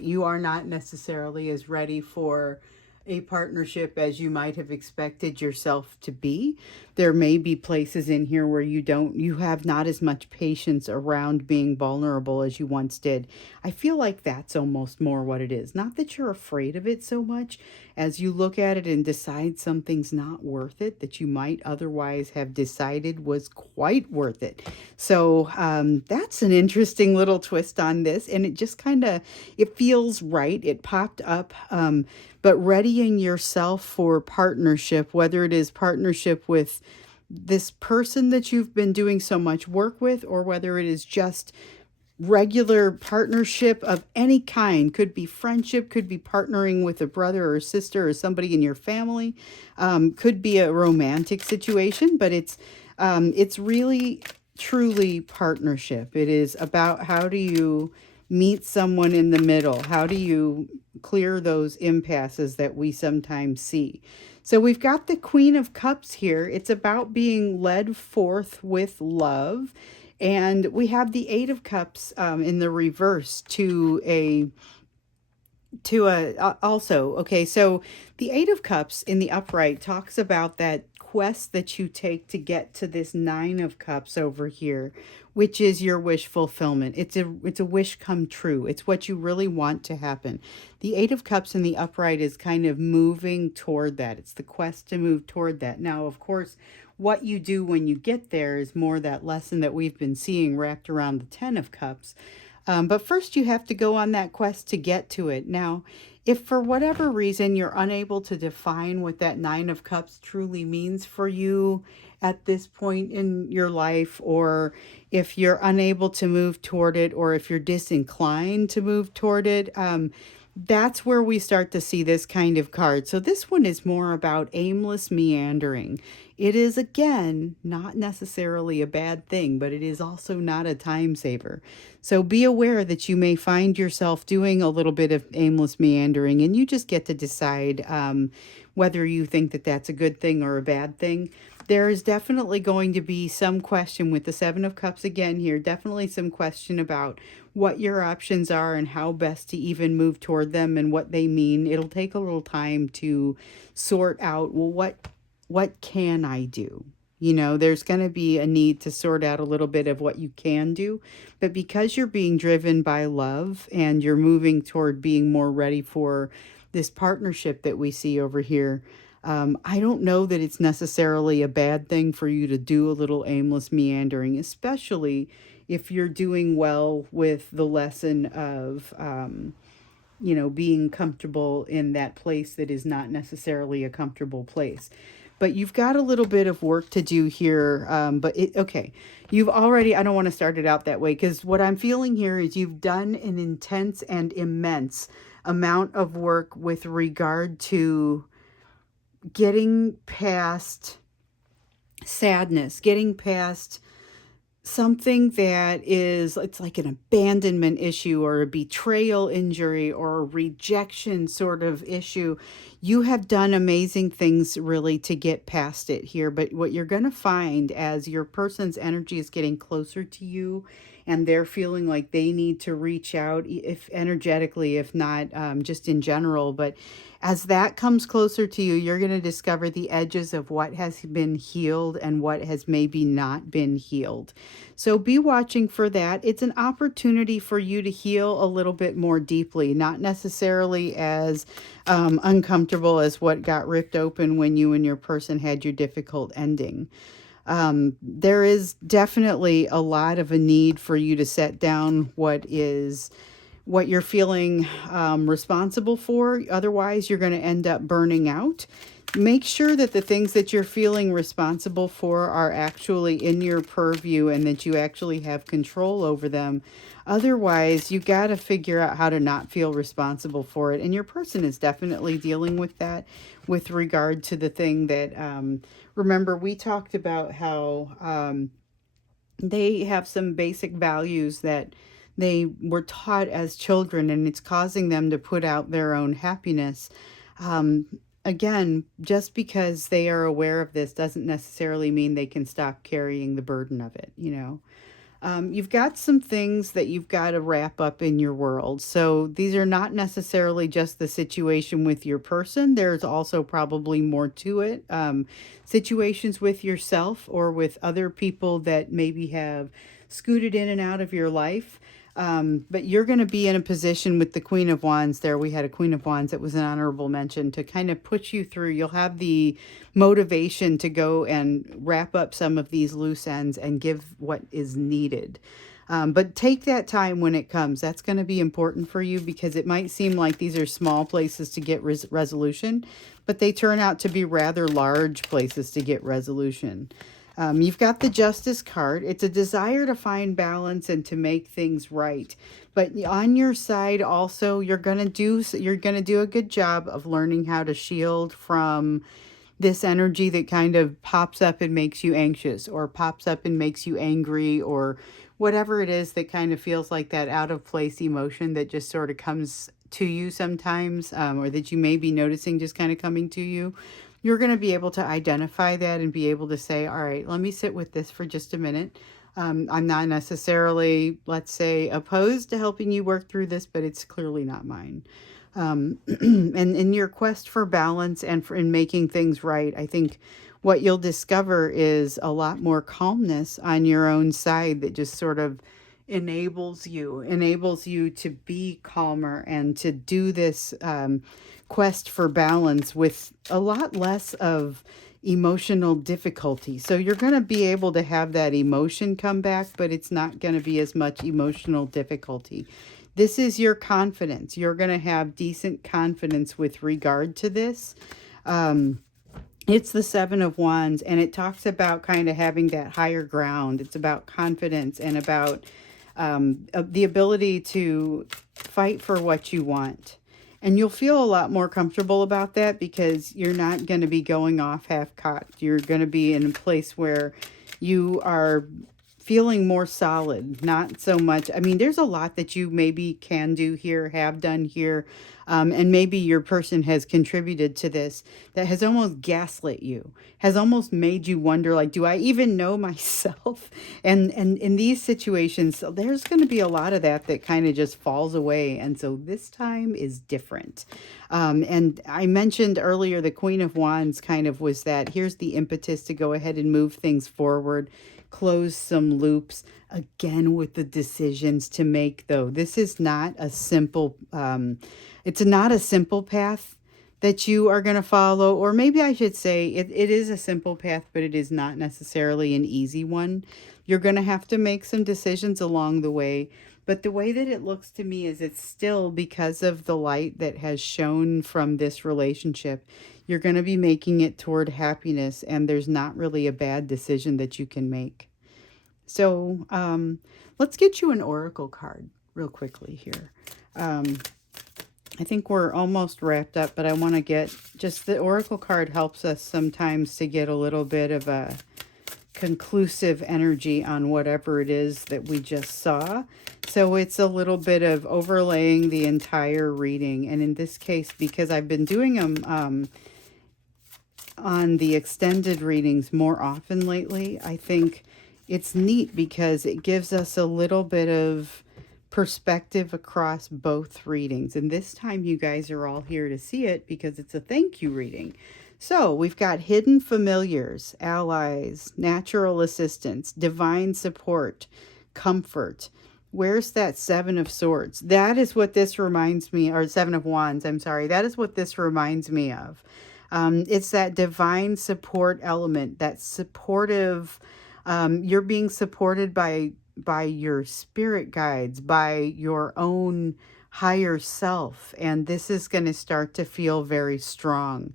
you are not necessarily as ready for a partnership as you might have expected yourself to be. There may be places in here where you have not as much patience around being vulnerable as you once did. I feel like that's almost more what it is. Not that you're afraid of it so much as you look at it and decide something's not worth it that you might otherwise have decided was quite worth it. So that's an interesting little twist on this, and it just kind of it feels right. It popped up. But readying yourself for partnership, whether it is partnership with this person that you've been doing so much work with, or whether it is just regular partnership of any kind, could be friendship, could be partnering with a brother or sister or somebody in your family, could be a romantic situation, but it's really truly partnership. It is about how do you meet someone in the middle, how do you clear those impasses that we sometimes see. So we've got the Queen of Cups here. It's about being led forth with love. And we have the Eight of Cups in the reverse also. Okay, so the Eight of Cups in the upright talks about that quest that you take to get to this Nine of Cups over here, which is your wish fulfillment. It's a wish come true. It's what you really want to happen. The Eight of Cups in the upright is kind of moving toward that. It's the quest to move toward that. Now, of course, what you do when you get there is more that lesson that we've been seeing wrapped around the Ten of Cups. But first, you have to go on that quest to get to it. Now, if for whatever reason you're unable to define what that Nine of Cups truly means for you at this point in your life, or if you're unable to move toward it, or if you're disinclined to move toward it, that's where we start to see this kind of card. So this one is more about aimless meandering. It is, again, not necessarily a bad thing, but it is also not a time saver. So be aware that you may find yourself doing a little bit of aimless meandering, and you just get to decide whether you think that that's a good thing or a bad thing. There is definitely going to be some question with the Seven of Cups again here, definitely some question about what your options are and how best to even move toward them and what they mean. It'll take a little time to sort out, well, what can I do? You know, there's going to be a need to sort out a little bit of what you can do. But because you're being driven by love and you're moving toward being more ready for this partnership that we see over here, I don't know that it's necessarily a bad thing for you to do a little aimless meandering, especially if you're doing well with the lesson of, being comfortable in that place that is not necessarily a comfortable place. But you've got a little bit of work to do here. Okay, I don't want to start it out that way, because what I'm feeling here is you've done an intense and immense amount of work with regard to getting past sadness, getting past something that is, it's like an abandonment issue or a betrayal injury or a rejection sort of issue. You have done amazing things really to get past it here, but what you're going to find as your person's energy is getting closer to you and they're feeling like they need to reach out, if energetically, if not just in general, but as that comes closer to you, you're going to discover the edges of what has been healed and what has maybe not been healed. So be watching for that. It's an opportunity for you to heal a little bit more deeply, not necessarily as uncomfortable as what got ripped open when you and your person had your difficult ending. There is definitely a lot of a need for you to set down what you're feeling responsible for. Otherwise, you're going to end up burning out. Make sure that the things that you're feeling responsible for are actually in your purview and that you actually have control over them. Otherwise, you got to figure out how to not feel responsible for it. And your person is definitely dealing with that with regard to the thing that, remember, we talked about how they have some basic values that they were taught as children, and it's causing them to put out their own happiness. Again, just because they are aware of this doesn't necessarily mean they can stop carrying the burden of it, you know. You've got some things that you've got to wrap up in your world. So these are not necessarily just the situation with your person. There's also probably more to it. Situations with yourself or with other people that maybe have scooted in and out of your life. But you're going to be in a position with the Queen of Wands there. We had a Queen of Wands that was an honorable mention to kind of push you through. You'll have the motivation to go and wrap up some of these loose ends and give what is needed. But take that time when it comes. That's going to be important for you because it might seem like these are small places to get resolution, but they turn out to be rather large places to get resolution. You've got the Justice card. It's a desire to find balance and to make things right. But on your side also, you're gonna do a good job of learning how to shield from this energy that kind of pops up and makes you anxious or pops up and makes you angry or whatever it is that kind of feels like that out of place emotion that just sort of comes to you sometimes, or that you may be noticing just kind of coming to you. You're going to be able to identify that and be able to say, all right, let me sit with this for just a minute. I'm not necessarily, let's say, opposed to helping you work through this, but it's clearly not mine. And in your quest for balance and for in making things right, I think what you'll discover is a lot more calmness on your own side that just sort of enables you to be calmer and to do this quest for balance with a lot less of emotional difficulty. So you're going to be able to have that emotion come back, but it's not going to be as much emotional difficulty. This is your confidence. You're going to have decent confidence with regard to this. It's the Seven of Wands, and it talks about kind of having that higher ground. It's about confidence and about the ability to fight for what you want. And you'll feel a lot more comfortable about that because you're not going to be going off half-cocked. You're going to be in a place where you are feeling more solid, not so much. I mean, there's a lot that you maybe can do here, have done here, and maybe your person has contributed to this that has almost gaslit you, has almost made you wonder, like, do I even know myself? And in these situations, so there's going to be a lot of that that kind of just falls away. And so this time is different. And I mentioned earlier, the Queen of Wands kind of was that here's the impetus to go ahead and move things forward, close some loops, again with the decisions to make. Though this is not a simple it's not a simple path that you are going to follow, or maybe I should say it is a simple path, but it is not necessarily an easy one. You're going to have to make some decisions along the way, but the way that it looks to me is it's still because of the light that has shone from this relationship. You're going to be making it toward happiness, and there's not really a bad decision that you can make. So let's get you an oracle card real quickly here. I think we're almost wrapped up, but I want to get just the oracle card helps us sometimes to get a little bit of a conclusive energy on whatever it is that we just saw. So it's a little bit of overlaying the entire reading. And in this case, because I've been doing them on the extended readings more often lately, I think it's neat because it gives us a little bit of perspective across both readings. And this time you guys are all here to see it because it's a thank you reading. So we've got hidden familiars, allies, natural assistance, divine support, comfort. Where's that Seven of Swords? That is what this reminds me, or Seven of Wands, I'm sorry. That is what this reminds me of. It's that divine support element, that supportive, you're being supported by your spirit guides, by your own higher self, and this is going to start to feel very strong.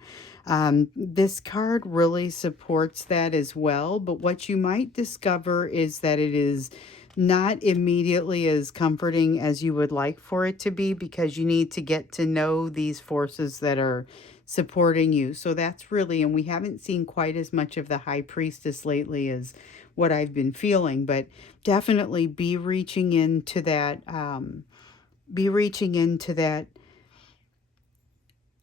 This card really supports that as well, but what you might discover is that it is not immediately as comforting as you would like for it to be because you need to get to know these forces that are supporting you. So that's really, and we haven't seen quite as much of the High Priestess lately as what I've been feeling, but definitely be reaching into that,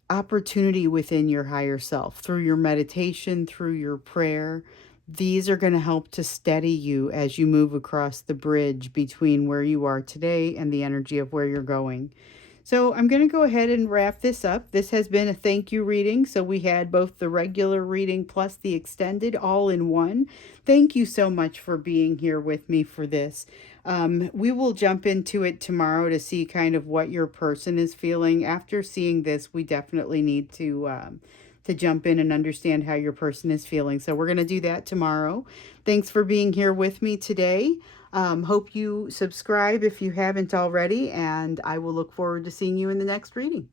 opportunity within your higher self through your meditation, through your prayer. These are going to help to steady you as you move across the bridge between where you are today and the energy of where you're going. So I'm going to go ahead and wrap this up. This has been a thank you reading. So we had both the regular reading plus the extended all in one. Thank you so much for being here with me for this. We will jump into it tomorrow to see kind of what your person is feeling. After seeing this, we definitely need to jump in and understand how your person is feeling. So we're going to do that tomorrow. Thanks for being here with me today. Hope you subscribe if you haven't already, and I will look forward to seeing you in the next reading.